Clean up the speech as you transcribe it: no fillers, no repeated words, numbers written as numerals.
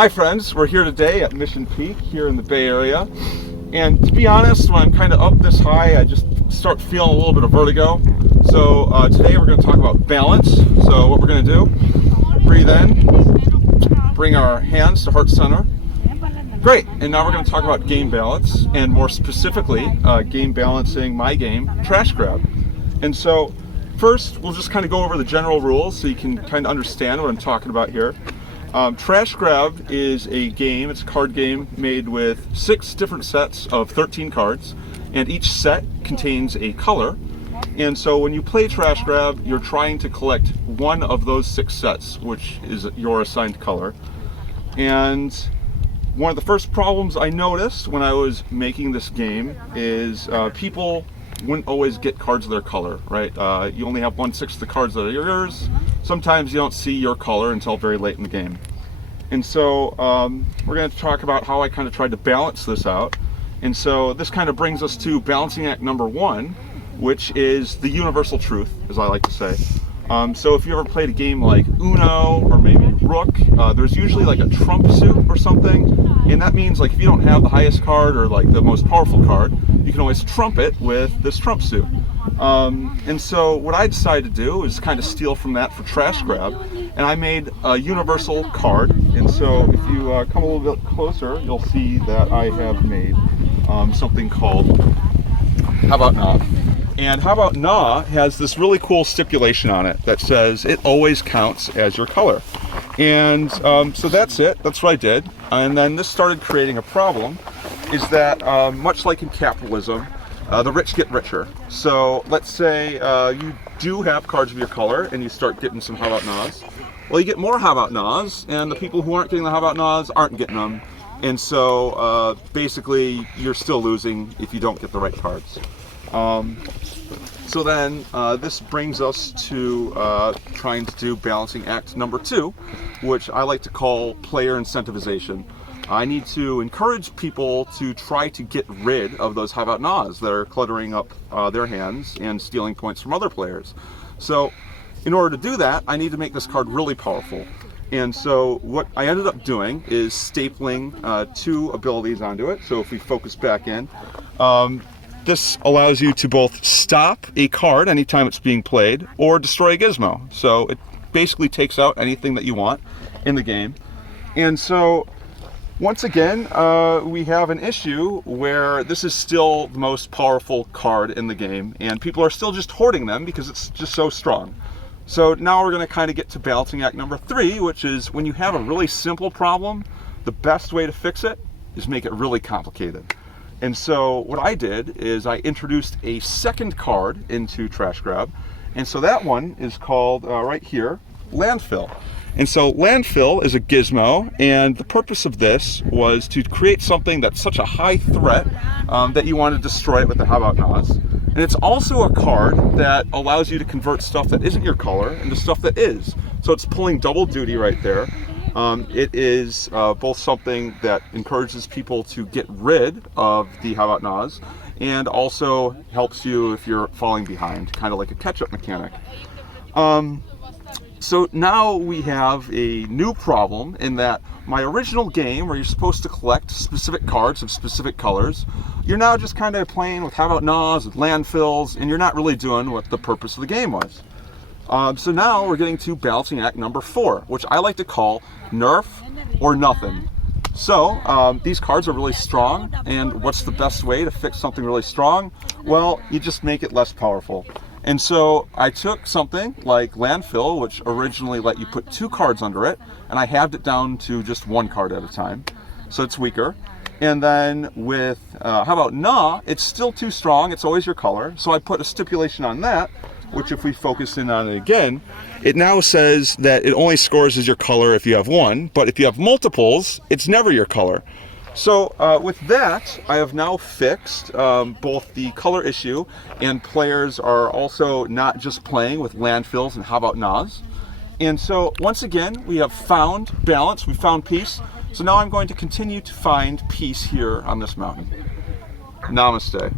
Hi friends, we're here today at Mission Peak here in the Bay Area. And to be honest, when I'm kind of up this high, I just start feeling a little bit of vertigo. So today we're going to talk about balance. So what we're going to do, breathe in, bring our hands to heart center. Great, and now we're going to talk about game balance, and more specifically, game balancing my game, Trash Grab. And so first, we'll just kind of go over the general rules so you can kind of understand what I'm talking about here. Trash Grab is a game, it's a card game made with 6 different sets of 13 cards, and each set contains a color. And so when you play Trash Grab, you're trying to collect one of those 6 sets, which is your assigned color. And one of the first problems I noticed when I was making this game is people wouldn't always get cards of their color, right? You only have 1/6 of the cards that are yours. Sometimes you don't see your color until very late in the game. And so we're going to talk about how I kind of tried to balance this out. And so this kind of brings us to balancing act number 1, which is the universal truth, as I like to say. So if you ever played a game like Uno or maybe Rook, there's usually like a trump suit or something, and that means like if you don't have the highest card or like the most powerful card, you can always trump it with this trump suit. And so what I decided to do is kind of steal from that for Trash Grab, and I made a universal card. And so if you come a little bit closer, you'll see that I have made something called How About Nah? And How About Nah has this really cool stipulation on it that says it always counts as your color. And so that's it, that's what I did. And then this started creating a problem, is that much like in capitalism, the rich get richer. So let's say you do have cards of your color and you start getting some How About Nahs. Well, you get more How About Nahs, and the people who aren't getting the How About Nahs aren't getting them. And so basically you're still losing if you don't get the right cards. So then this brings us to trying to do balancing act number 2, which I like to call player incentivization. I need to encourage people to try to get rid of those How About Nahs that are cluttering up their hands and stealing points from other players. So in order to do that, I need to make this card really powerful. And so what I ended up doing is stapling 2 abilities onto it. So if we focus back in, this allows you to both stop a card anytime it's being played or destroy a gizmo. So it basically takes out anything that you want in the game. And so once again, we have an issue where this is still the most powerful card in the game, and people are still just hoarding them because it's just so strong. So now we're going to kind of get to balancing act number 3, which is when you have a really simple problem, the best way to fix it is make it really complicated. And so what I did is I introduced a second card into Trash Grab, and so that one is called, right here, Landfill. And so Landfill is a gizmo, and the purpose of this was to create something that's such a high threat that you want to destroy it with the How About Nahs. And it's also a card that allows you to convert stuff that isn't your color into stuff that is. So it's pulling double duty right there. It is both something that encourages people to get rid of the How About Nahs, and also helps you if you're falling behind, kind of like a catch-up mechanic. So now we have a new problem in that my original game, where you're supposed to collect specific cards of specific colors, you're now just kind of playing with How About Nahs and landfills, and you're not really doing what the purpose of the game was. So now we're getting to balancing act number 4, which I like to call Nerf or Nothing. So these cards are really strong, and what's the best way to fix something really strong? Well, you just make it less powerful. And so I took something like Landfill, which originally let you put 2 cards under it, and I halved it down to just 1 card at a time, so it's weaker. And then with How About Nah, it's still too strong, it's always your color, so I put a stipulation on that, which if we focus in on it again, it now says that it only scores as your color if you have 1, but if you have multiples, it's never your color. So with that, I have now fixed both the color issue, and players are also not just playing with landfills and How About Nahs. And so once again, we have found balance, we found peace. So now I'm going to continue to find peace here on this mountain. Namaste.